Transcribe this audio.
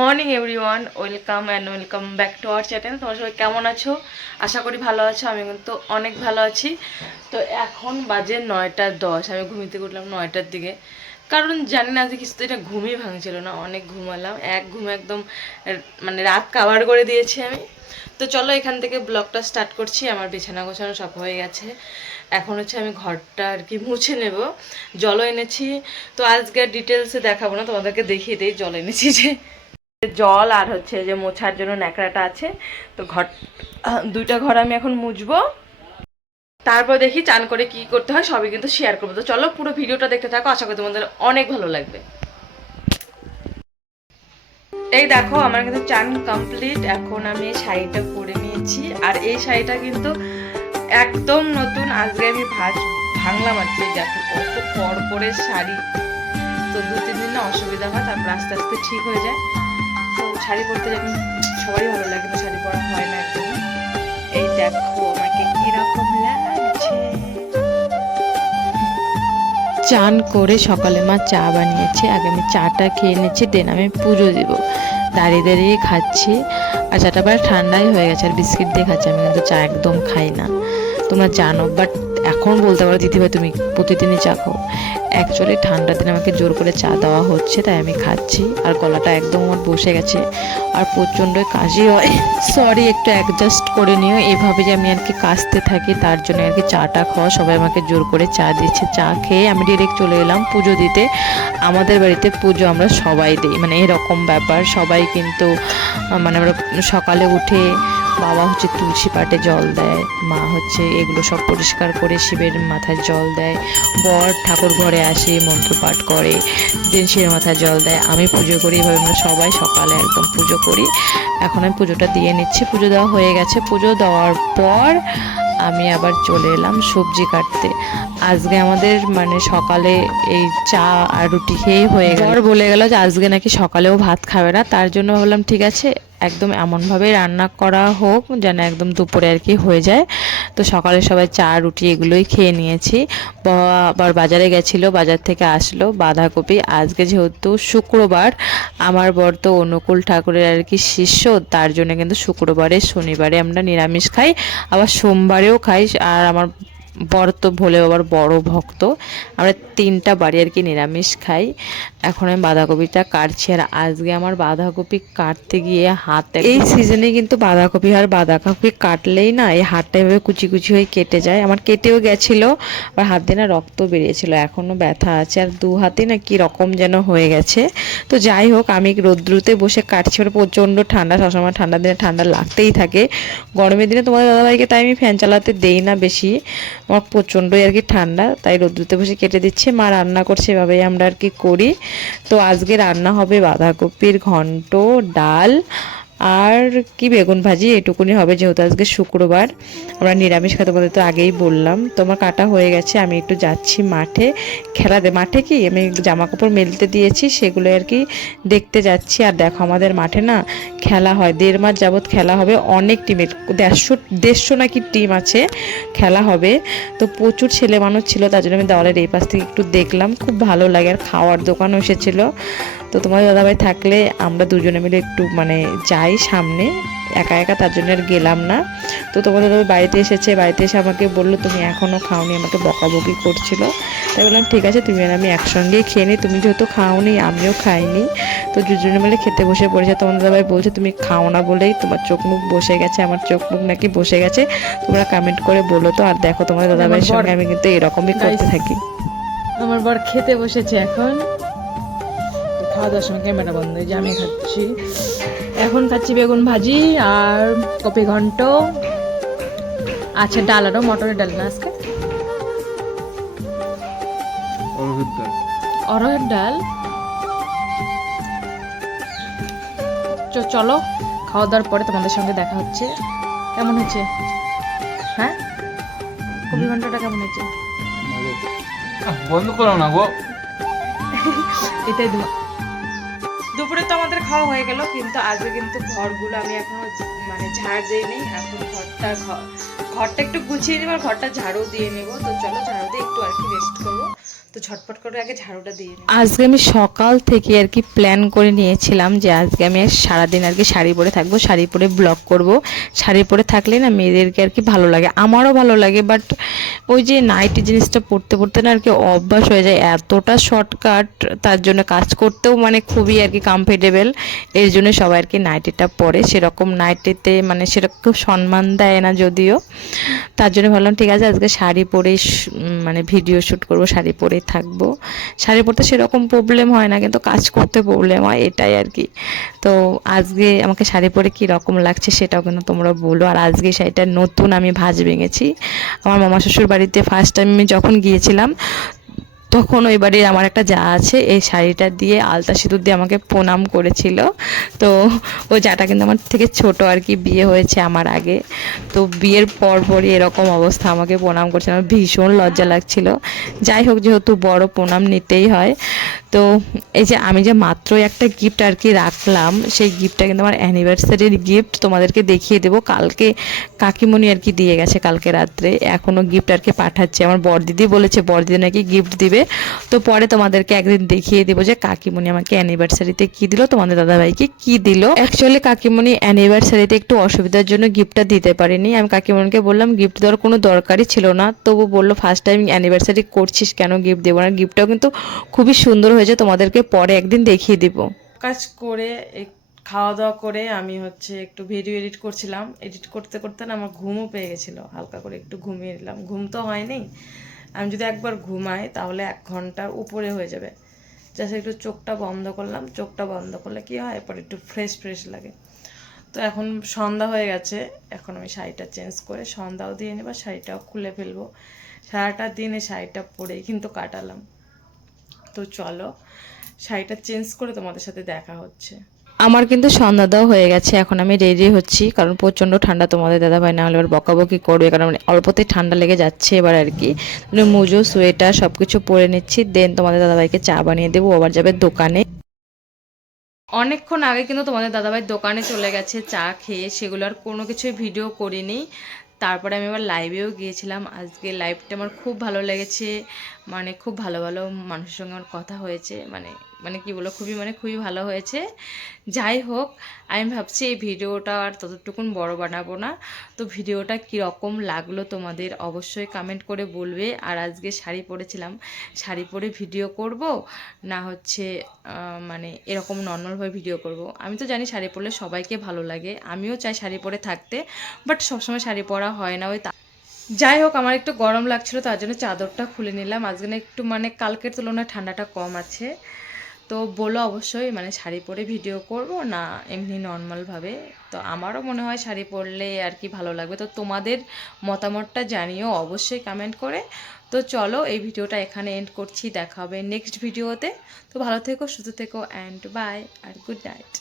Morning everyone, welcome and welcome back to our channel. তোমার সবাই কেমন আছো? আশা করি ভালো আছো আমি কিন্তু অনেক ভালো আছি। তো এখন বাজে নয়টা দশ, আমি ঘুমিতে উঠলাম নয়টার দিকে। কারণ জানি না যে কিছু তো এটা ঘুমই ভাঙছিল না, অনেক ঘুমালাম। এক ঘুমে একদম মানে রাত কাভার করে দিয়েছি আমি। তো চলো এখান থেকে ব্লগটা স্টার্ট করছি, আমার বিছানা গোছানো সব হয়ে গেছে। এখন হচ্ছে আমি ঘরটা আর কি মুছে নেব। জলও এনেছি। তো আজকে ডিটেলসে দেখাবো না, তোমাদেরকে দেখিয়ে দিই, জল এনেছি যে। জল আর হচ্ছে যে মোছার জন্য ন্যাকড়াটা আছে। তো ঘর দুইটা ঘর আমি এখন মুছবো। তারপর দেখি চান করে কি করতে হয়, সবই কিন্তু শেয়ার করব। তো চলো পুরো ভিডিওটা দেখতে থাকো, আশা করি তোমাদের অনেক ভালো লাগবে। এই দেখো, আমার কিন্তু চান কমপ্লিট এখন আমি এই শাড়িটা পরে নিয়েছি। আর এই শাড়িটা কিন্তু একদম নতুন। আজকে আমি ভাজ, ভাঙলাম আর কি। দেখো, কত পরপরের শাড়ি। তো দু তিন দিন অসুবিধা হয়, তারপর আস্তে আস্তে ঠিক হয়ে যায়। শাড়ি পরতে যখন সবারই ভালো লাগে তো শাড়ি পরা হয় না একদম এই দেখো আমাকে কীরকম লাগছে। চান করে সকালে মা চা বানিয়েছে আগে আমি চাটা খেয়ে নিচ্ছি, দেন আমি পুজো দিব। দাঁড়িয়ে দাঁড়িয়ে খাচ্ছি, আর চাটা প্রায় ঠান্ডাই হয়ে গেছে, আর বিস্কিট দিয়ে খাচ্ছি, আমি কিন্তু চা একদম খাই না। তোমরা জানো বাট এখন বলতে পারো, দিদিভাই, তুমি প্রতিদিনই চা খাও। অ্যাকচুয়ালি ঠান্ডা দিনে আমাকে জোর করে চা দেওয়া হচ্ছে, তাই আমি খাচ্ছি। আর গলাটা একদম আমার বসে গেছে। আর প্রচণ্ড কাশি হয়। সরি একটু অ্যাডজাস্ট করে নিও। এভাবে যে আমি আর কি কাশতে থাকি, তার জন্য আর কি চাটা খাওয়া। সবাই আমাকে জোর করে চা দিচ্ছে। চা খেয়ে আমি ডিরেক্ট চলে এলাম পুজো দিতে। আমাদের বাড়িতে পুজো আমরা সবাই দিই। মানে এরকম ব্যাপার। সবাই কিন্তু মানে আমরা সকালে উঠে বাবা হচ্ছে তুলসী পাটে জল দেয়, মা হচ্ছে এগুলো সব পরিষ্কার করে শিবের মাথায় জল দেয়। বর ঠাকুর ঘরে আসে, মন্ত্র পাঠ করে দিন শির মাথায় জল দেয়, আমি পুজো করি। এভাবে আমরা সবাই সকালে একদম পুজো করি। এখন আমি পুজোটা দিয়ে নিচ্ছি। পুজো দেওয়া হয়ে গেছে। পুজো দেওয়ার পর আমি আবার চলে এলাম সবজি কাটতে। আজকে আমাদের মানে সকালে এই চা আর রুটি খেয়েই হয়ে গেল। বলে গেল যে আজকে নাকি সকালেও ভাত খাবে না, তার জন্য ভাবলাম ঠিক আছে, একদম এমনভাবে রান্না করা হোক যেন একদম দুপুরে আর কি হয়ে যায়। তো সকালে সবাই চা, রুটি এগুলোই খেয়ে নিয়েছি। আবার বাজারে গেছিল, বাজার থেকে আসলো বাঁধাকপি। আজকে যেহেতু শুক্রবার, আমার বর তো অনুকূল ঠাকুরের আর কি শিষ্য, তার জন্য কিন্তু শুক্রবারে, শনিবারে আমরা নিরামিষ খাই। আবার সোমবারেও খাইস আর আমার বর তো ভোলে বাবার বড় ভক্ত। আমরা তিনটা বাড়ি আর কি নিরামিষ খাই। এখন আমি বাঁধাকপিটা কাটছি আর আজকে আমার বাঁধাকপি কাটতে গিয়ে হাতে এই সিজনে কিন্তু বাঁধাকপি আর বাঁধাকপি কাটলেই না এই হাতটা এভাবে কুচি কুচি হয়ে কেটে যায়। আমার কেটেও গেছিল আর হাত দিয়ে না রক্ত বেরিয়েছিল। এখনও ব্যথা আছে আর দু হাতে না কি রকম যেন হয়ে গেছে। তো যাই হোক, আমি রোদ্রুতে বসে কাটছি। ওটা প্রচণ্ড ঠান্ডা, সবসময় ঠান্ডা দিনে ঠান্ডা লাগতেই থাকে। গরমের দিনে তোমাদের দাদাভাইকে তাই আমি ফ্যান চালাতে দেই না বেশি। আমার প্রচণ্ডই আর কি ঠান্ডা, তাই রোদ্রুতে বসে কেটে দিচ্ছে। মা রান্না করছে, এভাবেই আমরা আর কি করি। তো আজকে রান্না হবে বাঁধাকপির ঘন্ট, ডাল আর কি বেগুন ভাজি? এটুকুনি হবে যেহেতু আজকে শুক্রবার। আমরা নিরামিষ খেতে বলতে তো আগেই বললাম। তোমার কাটা হয়ে গেছে, আমি একটু যাচ্ছি মাঠে। খেলা দে, মাঠে কি? আমি জামা কাপড় মেলতে দিয়েছি, সেগুলো আর কি দেখতে যাচ্ছি। আর দেখো আমাদের মাঠে না খেলা হয়। দেড় মাস যাবৎ খেলা হবে। অনেক টিমের দেড়শো দেড়শো নাকি টিম আছে, খেলা হবে। তো প্রচুর ছেলে মানুষ ছিল, তার জন্য আমি দেওয়ালের এই পাশ থেকে একটু দেখলাম। খুব ভালো লাগে। আর খাওয়ার দোকানও এসেছিল। তো তোমার দাদাভাই থাকলে আমরা দুজনে মিলে একটু মানে যাই। সামনে একা একা তার জন্য আর গেলাম না। তো তোমার দাদাভাই বাড়িতে এসেছে বাড়িতে এসে আমাকে বলল তুমি এখনও খাওনি আমাকে বকাবকি করছিল। তাই বললাম ঠিক আছে তুমি আর আমি একসঙ্গেই খেয়ে নিই তুমি যেহেতু খাওনি আমিও খাইনি। তো দুজনে মিলে খেতে বসে পড়েছে। তোমার দাদাভাই বলছে তুমি খাও না বলেই তোমার চোখ মুখ বসে গেছে আমার চোখ মুখ নাকি বসে গেছে। তোমরা কমেন্ট করে বলো তো আর দেখো তোমার দাদাভাইয়ের সঙ্গে আমি কিন্তু এরকমই করতে থাকি। আমার বর খেতে বসেছে এখন। তো খাওয়া দাওয়ার সময় ক্যামেরা বন্ধ যে আমি খাচ্ছি। এখন খাচ্ছি বেগুন ভাজি আর কপি ঘন্ট। আচ্ছা ডাল আরও মটরের ডাল না আজকে। অরহের ডাল। চলো খাওয়া দাওয়ার পরে তোমাদের সঙ্গে দেখা হচ্ছে। কেমন হচ্ছে হ্যাঁ? কপি ঘন্টটা কেমন হচ্ছে বন্ধ করো না গো। এটাই তোমার দুপুরে তো আমাদের খাওয়া হয়ে গেল, কিন্তু আজকে কিন্তু ঘরগুলো আমি এখনও মানে ঝাড় দিইনি এখন ঘরটা ঘরটা একটু গুছিয়ে নিব আর ঘরটা ঝাড়ু দিয়ে নেব। তো চলো ঝাড়ু দিয়ে একটু আর কি রেস্ট করব। তো ঝটপট করে আগে ঝাড়ুটা দিয়ে আজকে আমি সকাল থেকে আর কি প্ল্যান করে নিয়েছিলাম যে আজকে আমি সারাদিন আর কি শাড়ি পরে থাকব শাড়ি পরে ব্লগ করব। শাড়ি পরে থাকলে না মেয়েদেরকে আর কি ভালো লাগে আমারও ভালো লাগে বাট ওই যে নাইটি জিনিসটা পরতে পরতে না আর কি অভ্যাস হয়ে যায়। এতটা শর্টকাট তার জন্য কাজ করতেও মানে খুবই আর কি কমফর্টেবল এর জন্য সবাই আর কি নাইটিটা পরে সেরকম নাইটিতে মানে সেরকম সম্মান দেয় না যদিও। তার জন্য ভাবলাম ঠিক আছে আজকে শাড়ি উম, মানে ভিডিও শ্যুট করব শাড়ি পরেই থাকব। শাড়ি পরতে সেরকম প্রবলেম হয় না, কিন্তু কাজ করতে প্রবলেম হয়, এটাই আর কি। তো আজকে আমাকে শাড়ি পরে কী রকম লাগছে সেটাও কিন্তু তোমরা বলো। আর আজকে শাড়িটা নতুন আমি ভাজ ভেঙেছি। আমার মামা শ্বশুর বাড়িতে ফার্স্ট টাইম আমি যখন গিয়েছিলাম তখন ওই বাড়ির আমার একটা যা আছে, এই শাড়িটা দিয়ে আলতা সিঁদুর দিয়ে আমাকে প্রণাম করেছিল। তো ও যাটা কিন্তু আমার থেকে ছোট আর কি, বিয়ে হয়েছে আমার আগে। তো বিয়ের পর পরই এরকম অবস্থা আমাকে প্রণাম করছে আমার ভীষণ লজ্জা লাগছিল। যাই হোক, যেহেতু বড় প্রণাম নিতেই হয় তো এই যে আমি যে মাত্র একটা গিফট আর কি রাখলাম, সেই গিফটটা কিন্তু আমার অ্যানিভার্সারির গিফট তোমাদেরকে দেখিয়ে দেবো। কালকে কাকিমণি আর কি দিয়ে গেছে কালকে রাত্রে। এখনও গিফট আর কি পাঠাচ্ছে। আমার বড়দিদি বলেছে, বড়দিদি নাকি গিফট দিবে। তো পরে তোমাদেরকে একদিন দেখিয়ে দেবো যে কাকিমণি আমাকে অ্যানিভার্সারিতে কি দিল, তোমাদের দাদাভাইকে কি দিল। অ্যাকচুয়ালি কাকিমণি অ্যানিভার্সারিতে একটু অসুবিধার জন্য গিফটটা দিতে পারিনি। আমি কাকিমণিকে বললাম গিফট দেওয়ার কোনো দরকারই ছিল না। তবু বলল ফার্স্ট টাইম অ্যানিভার্সারি করছিস কেন গিফট দেবো না? গিফটটাও কিন্তু খুবই সুন্দর হয়েছে, তোমাদেরকে পরে একদিন দেখিয়ে দিব। কাজ করে খাওয়া দাওয়া করে আমি হচ্ছে একটু ভিডিও এডিট করছিলাম। এডিট করতে করতে না আমার ঘুমও পেয়ে গেছিল। হালকা করে একটু ঘুমিয়ে নিলাম। ঘুম তো হয়নি। আমি যদি একবার ঘুমাই তাহলে এক ঘণ্টার উপরে হয়ে যাবে। জাস্ট একটু চোখটা বন্ধ করলাম। চোখটা বন্ধ করলে কি হয়? এরপর একটু ফ্রেশ ফ্রেশ লাগে। তো এখন সন্ধ্যা হয়ে গেছে। এখন আমি শাড়িটা চেঞ্জ করে সন্ধ্যাও দিয়ে নেব, শাড়িটাও খুলে ফেলব। সারাটা দিন শাড়িটা পরেই কিন্তু কাটালাম। তো চলো শাড়িটা চেঞ্জ করে তোমাদের সাথে দেখা হচ্ছে। আমার কিন্তু সন্ধ্যা দাওয়া হয়ে গেছে এখন আমি রেডি হচ্ছি কারণ প্রচণ্ড ঠান্ডা তোমাদের দাদা ভাই না হলে এবার বকাবকি করবে কারণ অল্পতেই ঠান্ডা লেগে যাচ্ছে এবার আর কি। মানে মুজো সোয়েটার সব কিছু পরে নিচ্ছি দেন তোমাদের দাদাভাইকে চা বানিয়ে দেবো আবার যাবে দোকানে। অনেকক্ষণ আগে কিন্তু তোমাদের দাদাভাই দোকানে চলে গেছে চা খেয়ে সেগুলো আর কোনো কিছুই ভিডিও করিনি। তারপরে আমি আবার লাইভেও গিয়েছিলাম আজকে লাইভটা আমার খুব ভালো লেগেছে। মানে খুব ভালো ভালো মানুষের সঙ্গে আমার কথা হয়েছে। মানে মানে কি বলো খুবই মানে খুবই ভালো হয়েছে। যাই হোক, আমি ভাবছি এই ভিডিওটা আর ততটুকুন বড় বানাবো না। তো ভিডিওটা কীরকম লাগল তোমাদের অবশ্যই কমেন্ট করে বলবে। আর আজকে শাড়ি পরেছিলাম, শাড়ি পরে ভিডিও করব, না হচ্ছে মানে এরকম নর্মালভাবে ভিডিও করব। আমি তো জানি শাড়ি পরলে সবাইকে ভালো লাগে। আমিও চাই শাড়ি পরে থাকতে বাট সবসময় শাড়ি পরা হয় না। ওই যাই হোক, আমার একটু গরম লাগছিল, তার জন্য চাদরটা খুলে নিলাম। আজকে একটু মানে কালকের তুলনায় ঠান্ডাটা কম আছে। তো বলো অবশ্যই মানে শাড়ি পরে ভিডিও করব না এমনি নর্মালভাবে তো আমারও মনে হয় শাড়ি পরলে আর কি ভালো লাগবে। তো তোমাদের মতামতটা জানিও অবশ্যই কমেন্ট করে। তো চলো, এই ভিডিওটা এখানে এন্ড করছি, দেখা হবে নেক্সট ভিডিওতে তো। ভালো থেকো, সুস্থ থেকো অ্যান্ড বাই আর গুড নাইট